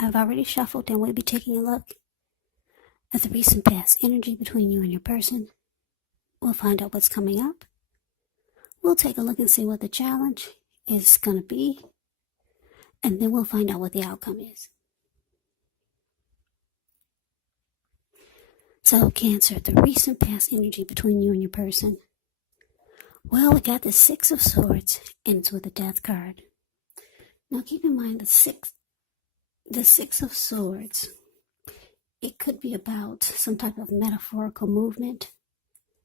I've already shuffled, and we'll be taking a look at the recent past energy between you and your person. We'll find out what's coming up. We'll take a look and see what the challenge is going to be, and then we'll find out what the outcome is. So, Cancer, the recent past energy between you and your person. Well, we got the Six of Swords, and it's with a Death card. Now, keep in mind the Six of Swords. It could be about some type of metaphorical movement,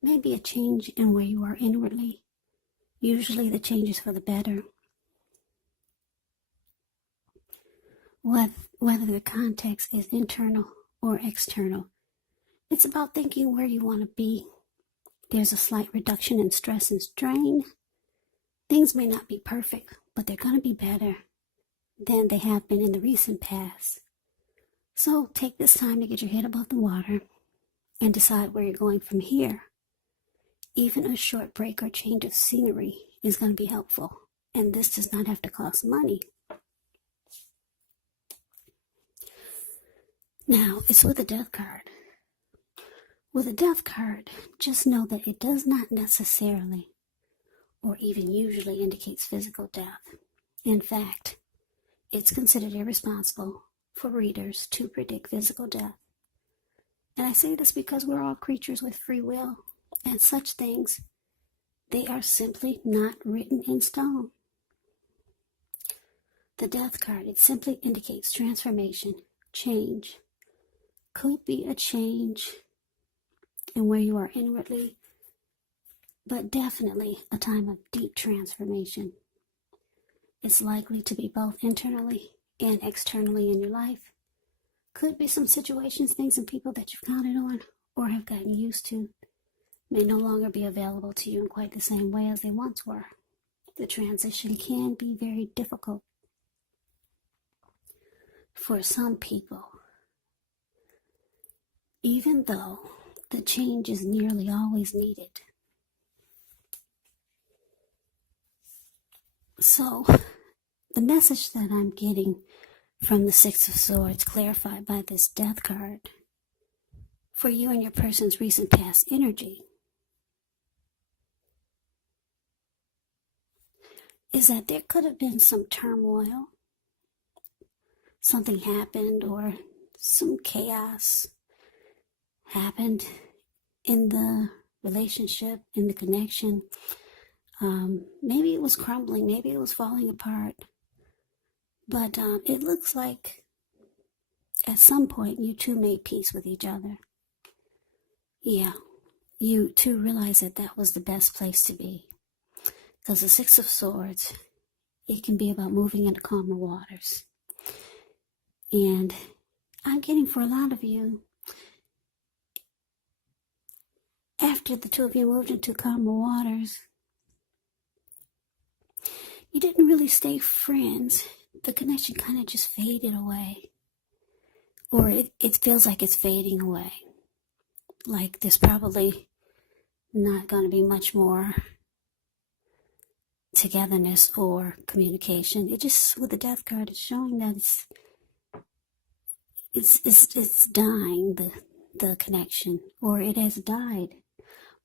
maybe a change in where you are inwardly. Usually the change is for the better. Whether the context is internal or external, it's about thinking where you want to be. There's a slight reduction in stress and strain. Things may not be perfect, but they're going to be better than they have been in the recent past. So take this time to get your head above the water and decide where you're going from here. Even a short break or change of scenery is going to be helpful, and this does not have to cost money. Now, it's with a Death card. With a Death card, just know that it does not necessarily or even usually indicates physical death. In fact, it's considered irresponsible for readers to predict physical death. And I say this because we're all creatures with free will, and such things, they are simply not written in stone. The Death card, it simply indicates transformation, change. Could be a change in where you are inwardly, but definitely a time of deep transformation. It's likely to be both internally and externally in your life. Could be some situations, things, and people that you've counted on or have gotten used to may no longer be available to you in quite the same way as they once were. The transition can be very difficult for some people, even though the change is nearly always needed. So, the message that I'm getting from the Six of Swords, clarified by this Death card, for you and your person's recent past energy, is that there could have been some turmoil. Something happened, or some chaos happened in the relationship, in the connection. Maybe it was crumbling, maybe it was falling apart. But it looks like at some point you two made peace with each other. Yeah, you two realized that that was the best place to be. Because the Six of Swords, it can be about moving into calmer waters. And I'm getting, for a lot of you, after the two of you moved into calmer waters, you didn't really stay friends. The connection kind of just faded away. Or it feels like it's fading away. Like there's probably not going to be much more togetherness or communication. It just, with the Death card, it's showing that it's dying, the connection, or it has died.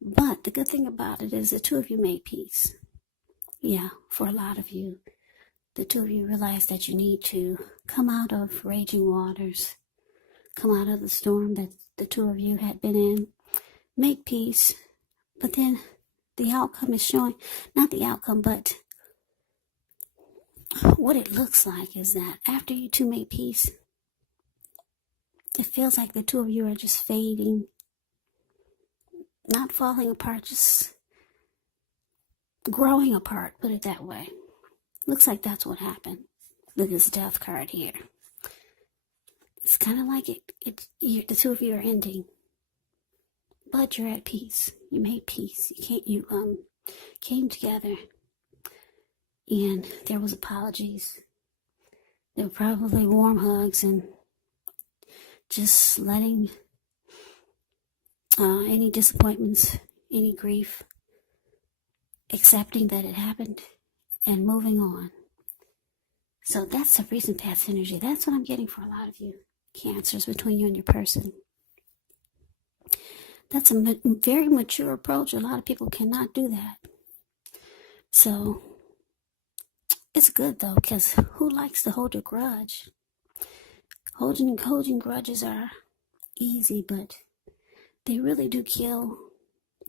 But the good thing about it is the two of you made peace. Yeah, for a lot of you, the two of you realize that you need to come out of raging waters, come out of the storm that the two of you had been in, make peace. But then the outcome is showing, not the outcome, but what it looks like is that after you two made peace, it feels like the two of you are just fading, not falling apart, just growing apart, put it that way. Looks like that's what happened with this Death card here. It's kind of like the two of you are ending, but you're at peace. You made peace. You came together, and there was apologies. There were probably warm hugs and just letting any disappointments, any grief, accepting that it happened and moving on. So that's a recent past energy. That's what I'm getting for a lot of you Cancers, between you and your person. That's a very mature approach. A lot of people cannot do that. So it's good though, because who likes to hold a grudge? Holding grudges are easy, but they really do kill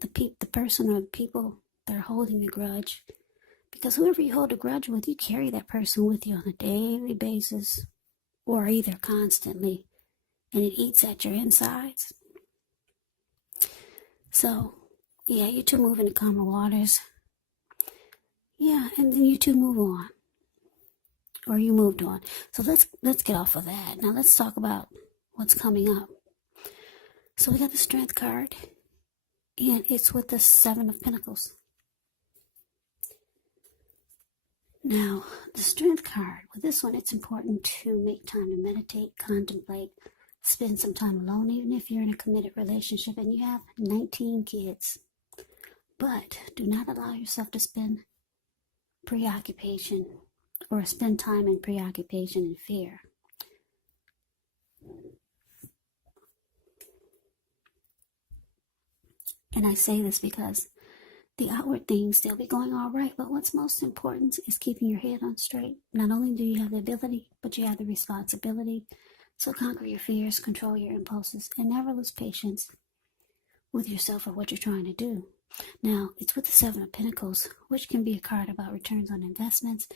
the person or the people that are holding the grudge. Because whoever you hold a grudge with, you carry that person with you on a daily basis, or either constantly, and it eats at your insides. So, yeah, you two move into calmer waters. Yeah, and then you two move on. Or you moved on. So let's get off of that. Now let's talk about what's coming up. So we got the Strength card, and it's with the Seven of Pentacles. Now, the Strength card, with this one, it's important to make time to meditate, contemplate, spend some time alone, even if you're in a committed relationship and you have 19 kids. But do not allow yourself to spend preoccupation or spend time in preoccupation and fear. And I say this because the outward things, they'll be going all right, but what's most important is keeping your head on straight. Not only do you have the ability, but you have the responsibility. So conquer your fears, control your impulses, and never lose patience with yourself or what you're trying to do. Now, it's with the Seven of Pentacles, which can be a card about returns on investments.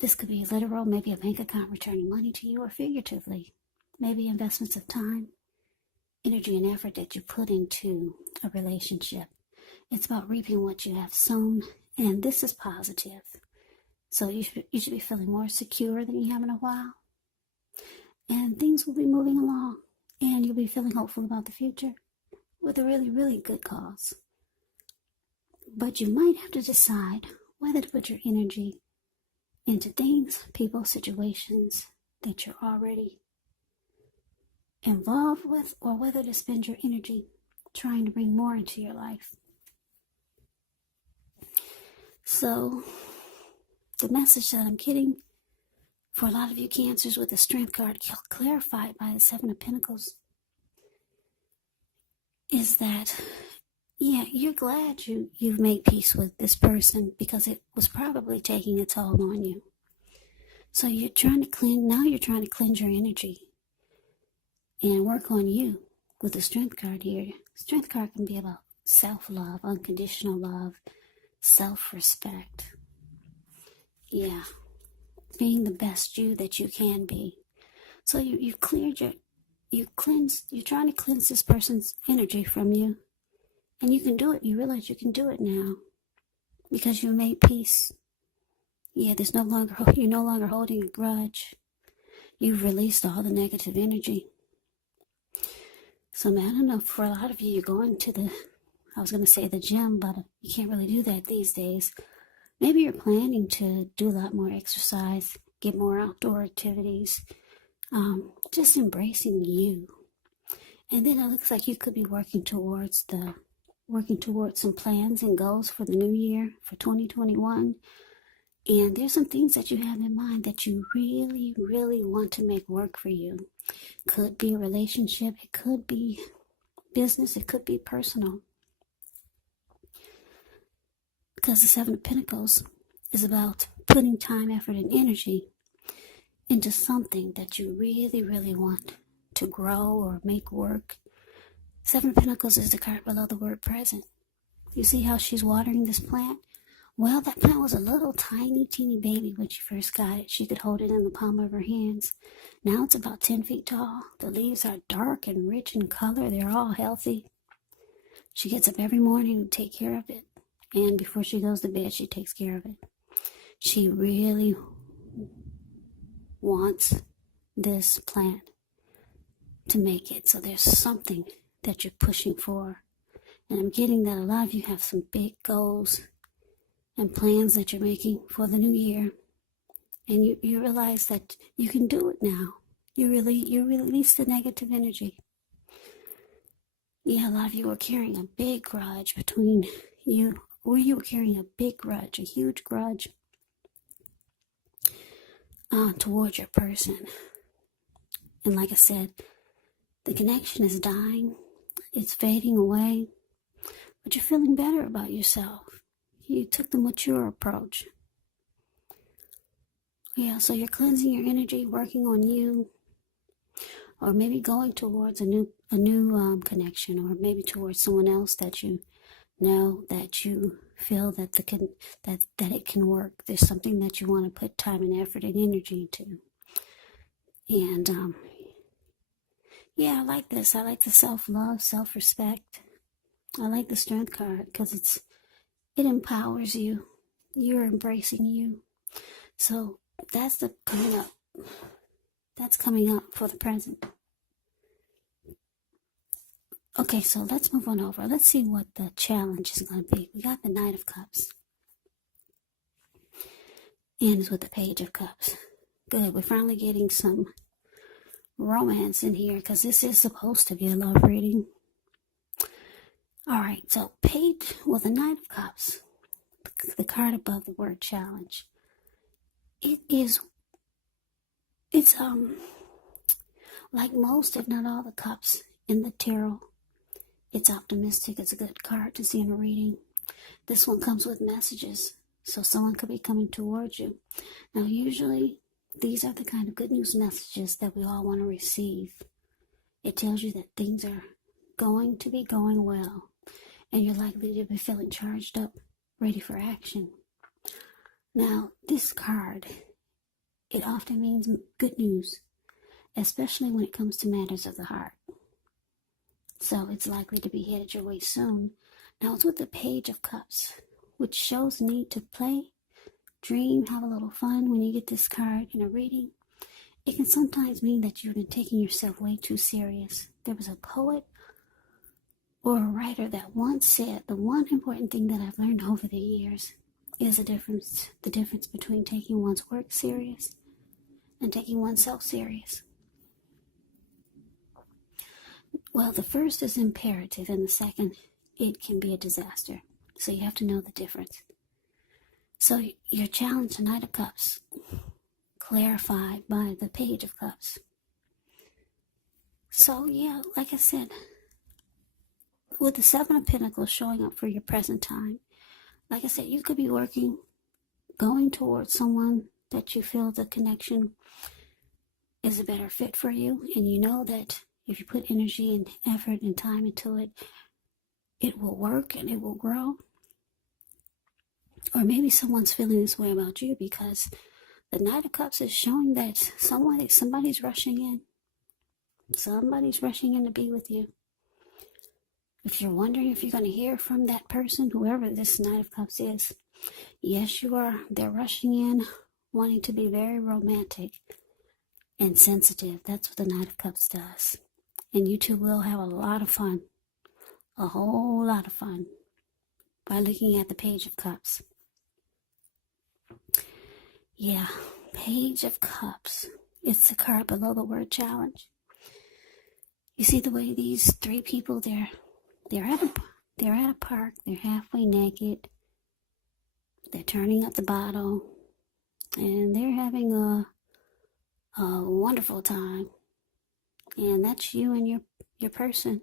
This could be literal, maybe a bank account returning money to you, or figuratively, maybe investments of time, energy, and effort that you put into a relationship. It's about reaping what you have sown, and this is positive. So you should be feeling more secure than you have in a while, and things will be moving along, and you'll be feeling hopeful about the future with a really, really good cause. But you might have to decide whether to put your energy into things, people, situations that you're already involved with, or whether to spend your energy trying to bring more into your life. So the message that I'm getting for a lot of you Cancers with the Strength card clarified by the Seven of Pentacles is that, yeah, you're glad you've made peace with this person because it was probably taking a toll on you. So you're trying to cleanse your energy and work on you with the Strength card here. Strength card can be about self-love, unconditional love, self-respect. Yeah, being the best you that you can be. So you're trying to cleanse this person's energy from you. And you can do it. You realize you can do it now because you made peace. Yeah, you're no longer holding a grudge. You've released all the negative energy. So, man, I don't know, for a lot of you, you're going to the gym, but you can't really do that these days. Maybe you're planning to do a lot more exercise, get more outdoor activities, just embracing you. And then it looks like you could be working towards some plans and goals for the new year, for 2021. And there's some things that you have in mind that you really, really want to make work for you. Could be a relationship, it could be business, it could be personal. Because the Seven of Pentacles is about putting time, effort, and energy into something that you really, really want to grow or make work. Seven of Pentacles is the card below the word present. You see how she's watering this plant? Well, that plant was a little tiny, teeny baby when she first got it. She could hold it in the palm of her hands. Now it's about 10 feet tall. The leaves are dark and rich in color. They're all healthy. She gets up every morning to take care of it. And before she goes to bed, she takes care of it. She really wants this plant to make it. So there's something that you're pushing for. And I'm getting that a lot of you have some big goals and plans that you're making for the new year. And you realize that you can do it now. You release the negative energy. Yeah, a lot of you are carrying a big grudge between you, or you were carrying a big grudge, a huge grudge. towards your person. And like I said, the connection is dying. It's fading away. But you're feeling better about yourself. You took the mature approach. Yeah, so you're cleansing your energy, working on you, or maybe going towards a new connection, or maybe towards someone else that you know, that you feel that that it can work. There's something that you want to put time and effort and energy into. And yeah, I like this. I like the self-love, self-respect. I like the Strength card because it empowers you. You're embracing you. So that's coming up. That's coming up for the present. Okay, so let's move on over. Let's see what the challenge is going to be. We got the Knight of Cups. Ends with the Page of Cups. Good. We're finally getting some romance in here because this is supposed to be a love reading. All right, so page with the Knight of Cups, the card above the word challenge. It's like most, if not all, the cups in the tarot. It's optimistic. It's a good card to see in a reading. This one comes with messages, so someone could be coming towards you. Now, usually, these are the kind of good news messages that we all want to receive. It tells you that things are going to be going well, and you're likely to be feeling charged up, ready for action. Now, this card, it often means good news, especially when it comes to matters of the heart. So it's likely to be headed your way soon. Now, it's with the Page of Cups, which shows need to play, dream, have a little fun when you get this card in a reading. It can sometimes mean that you've been taking yourself way too serious. There was a poet or a writer that once said, the one important thing that I've learned over the years is the difference between taking one's work serious and taking oneself serious. Well, the first is imperative, and the second, it can be a disaster. So you have to know the difference. So your challenge, the Knight of Cups, clarified by the Page of Cups. So yeah, like I said, with the Seven of Pentacles showing up for your present time, like I said, you could be going towards someone that you feel the connection is a better fit for you, and you know that if you put energy and effort and time into it, it will work and it will grow. Or maybe someone's feeling this way about you because the Knight of Cups is showing that somebody's rushing in. Somebody's rushing in to be with you. If you're wondering if you're going to hear from that person, whoever this Knight of Cups is, yes, you are. They're rushing in, wanting to be very romantic and sensitive. That's what the Knight of Cups does. And you two will have a lot of fun. A whole lot of fun by looking at the Page of Cups. Yeah, Page of Cups. It's the card below the word challenge. You see the way these three people, they're at a park. They're halfway naked. They're turning up the bottle, and they're having a wonderful time. And that's you and your person.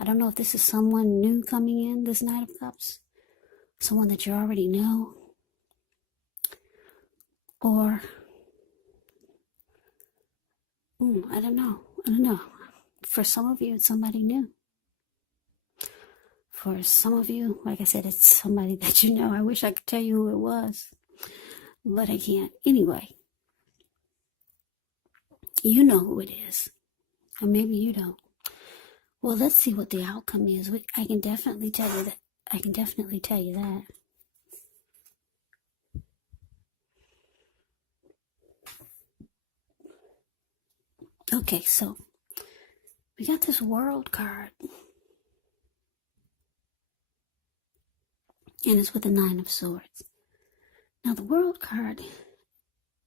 I don't know if this is someone new coming in, this Knight of Cups. Someone that you already know. Or, I don't know. For some of you, it's somebody new. For some of you, like I said, it's somebody that you know. I wish I could tell you who it was, but I can't. Anyway, you know who it is. Or maybe you don't. Well, let's see what the outcome is. I can definitely tell you that. Okay, so we got this World card. And it's with the Nine of Swords. Now, the World card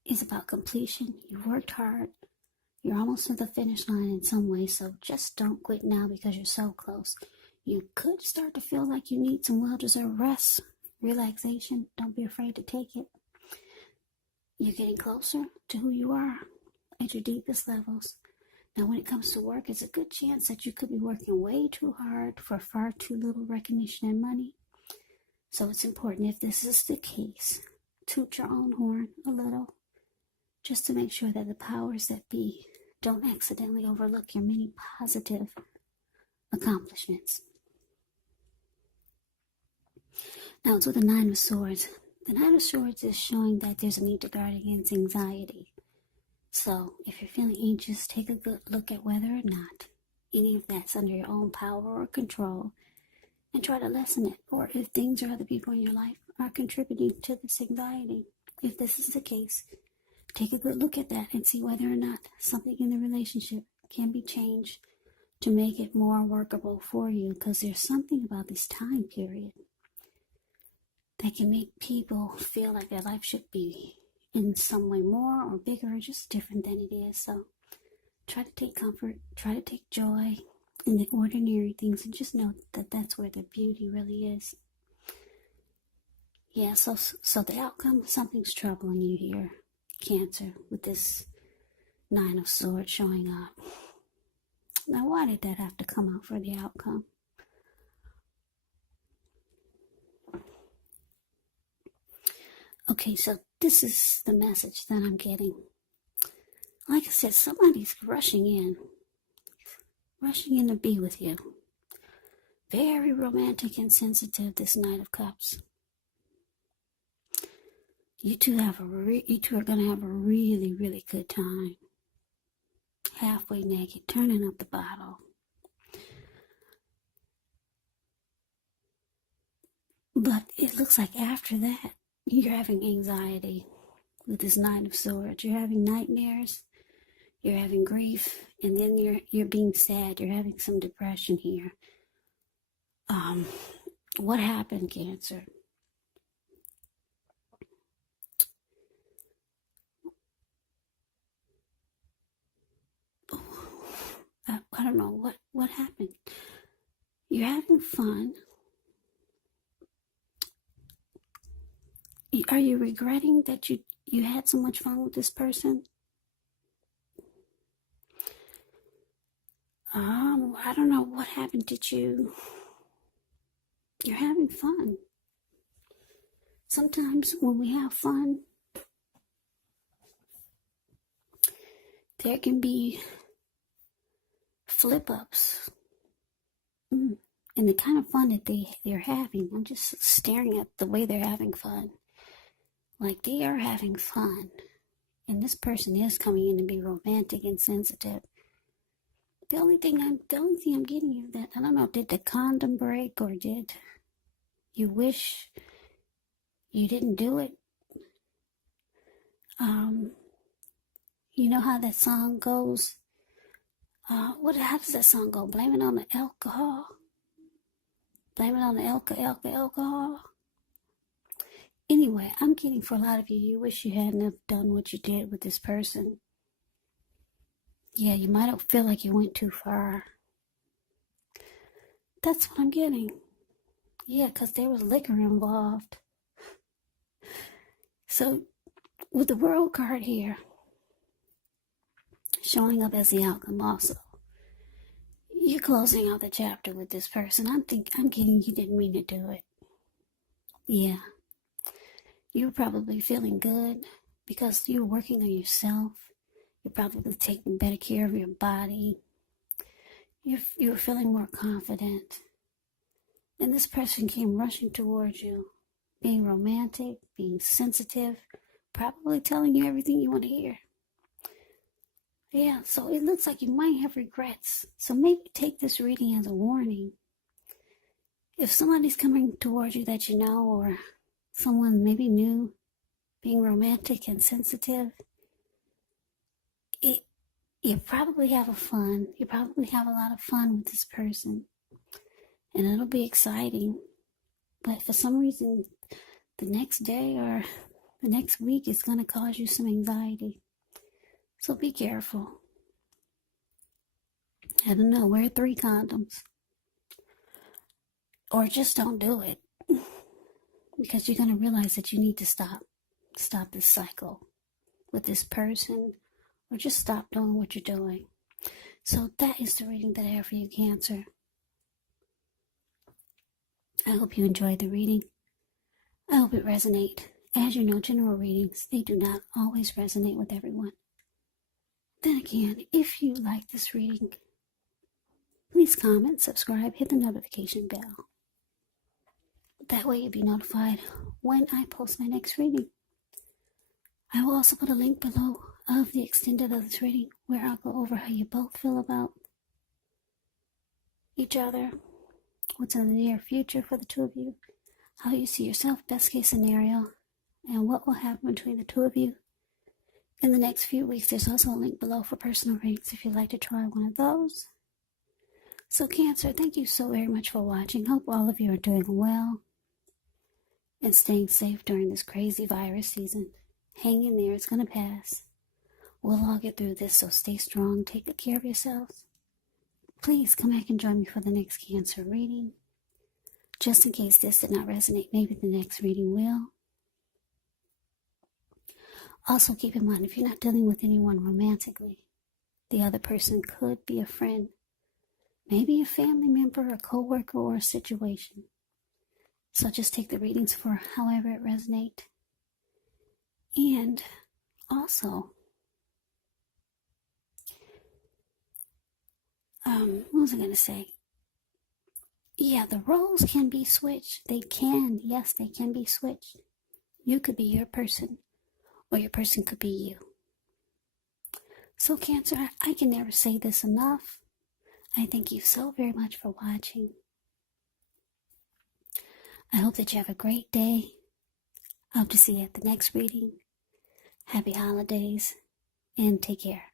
is about completion. You've worked hard. You're almost to the finish line in some way, so just don't quit now because you're so close. You could start to feel like you need some well-deserved rest, relaxation. Don't be afraid to take it. You're getting closer to who you are at your deepest levels. Now, when it comes to work, it's a good chance that you could be working way too hard for far too little recognition and money. So it's important, if this is the case, toot your own horn a little, just to make sure that the powers that be don't accidentally overlook your many positive accomplishments. Now it's with the Nine of Swords. The Nine of Swords is showing that there's a need to guard against anxiety. So if you're feeling anxious, take a good look at whether or not any of that's under your own power or control, and try to lessen it. Or if things or other people in your life are contributing to this anxiety. If this is the case, take a good look at that and see whether or not something in the relationship can be changed to make it more workable for you, because there's something about this time period that can make people feel like their life should be in some way more or bigger or just different than it is. So try to take comfort, try to take joy in the ordinary things, and just know that that's where the beauty really is. Yeah, so the outcome, something's troubling you here, Cancer, with this Nine of Swords showing up. Now, why did that have to come out for the outcome? Okay, so this is the message that I'm getting. Like I said, somebody's rushing in to be with you. Very romantic and sensitive, this Knight of Cups. You two are going to have a really, really good time. Halfway naked, turning up the bottle. But it looks like after that, you're having anxiety with this Nine of Swords. You're having nightmares, you're having grief, and then you're being sad. You're having some depression here. What happened, Cancer? I don't know what happened. You're having fun. Are you regretting that you had so much fun with this person? I don't know what happened. You're having fun. Sometimes when we have fun, there can be flip-ups. And the kind of fun that they're having, I'm just staring at the way they're having fun. Like, they are having fun. And this person is coming in to be romantic and sensitive. The only thing I'm getting is that, I don't know, did the condom break, or did you wish you didn't do it? You know how that song goes? How does that song go? Blame it on the alcohol? Blame it on the alcohol? Anyway, I'm getting, for a lot of you, you wish you hadn't have done what you did with this person. Yeah, you might feel like you went too far. That's what I'm getting. Yeah, because there was liquor involved. So, with the World card here, showing up as the outcome also, you're closing out the chapter with this person. I'm getting you didn't mean to do it. Yeah. You're probably feeling good because you're working on yourself. You're probably taking better care of your body. You're feeling more confident. And this person came rushing towards you, being romantic, being sensitive, probably telling you everything you want to hear. Yeah, so it looks like you might have regrets. So maybe take this reading as a warning. If somebody's coming towards you that you know, or someone maybe new, being romantic and sensitive, you probably have you probably have a lot of fun with this person, and it'll be exciting. But for some reason, the next day or the next week is going to cause you some anxiety. So be careful. I don't know, wear 3 condoms. Or just don't do it. Because you're going to realize that you need to stop this cycle. with this person, or just stop doing what you're doing. So that is the reading that I have for you, Cancer. I hope you enjoyed the reading. I hope it resonates. As you know, general readings, they do not always resonate with everyone. Then again, if you like this reading, please comment, subscribe, hit the notification bell. That way you'll be notified when I post my next reading. I will also put a link below of the extended of this reading where I'll go over how you both feel about each other, what's in the near future for the two of you, how you see yourself, best case scenario, and what will happen between the two of you in the next few weeks. There's also a link below for personal readings if you'd like to try one of those. So Cancer, thank you so very much for watching. Hope all of you are doing well and staying safe during this crazy virus season. Hang in there, it's going to pass. We'll all get through this, so stay strong, take good care of yourselves. Please come back and join me for the next Cancer reading. Just in case this did not resonate, maybe the next reading will. Also keep in mind, if you're not dealing with anyone romantically, the other person could be a friend, maybe a family member, a co-worker, or a situation. So just take the readings for however it resonates. And also, what was I going to say? Yeah, the roles can be switched. They can be switched. You could be your person, or your person could be you. So Cancer, I can never say this enough. I thank you so very much for watching. I hope that you have a great day. I hope to see you at the next reading. Happy holidays, and take care.